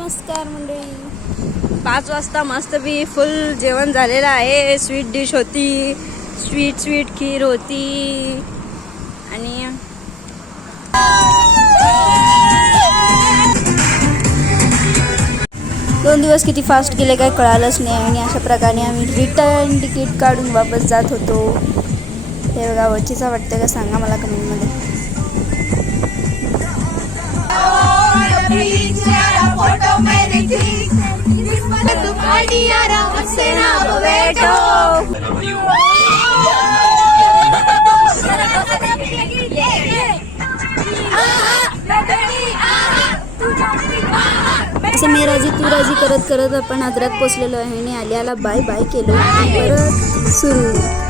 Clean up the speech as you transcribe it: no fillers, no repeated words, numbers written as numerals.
नमस्कार मंडळी, 5 वाजता मस्तपैकी फुल जेवण झालेलं आहे. स्वीट डिश होती, स्वीट खीर होती आणि दोन दिवस किती फास्ट गेले काय कळालंच नाही. आणि अशा प्रकारे आम्ही रिटर्न तिकीट काढून वापस जात होतो. हे बघा, वरचीचा वाटतं का सांगा मला कमेंटमध्ये. असं मी राजी तू राजी करत करत आपण आग्र्यात पोचलेलो आहे आणि आल्याला बाय बाय केलो. परत सुरू.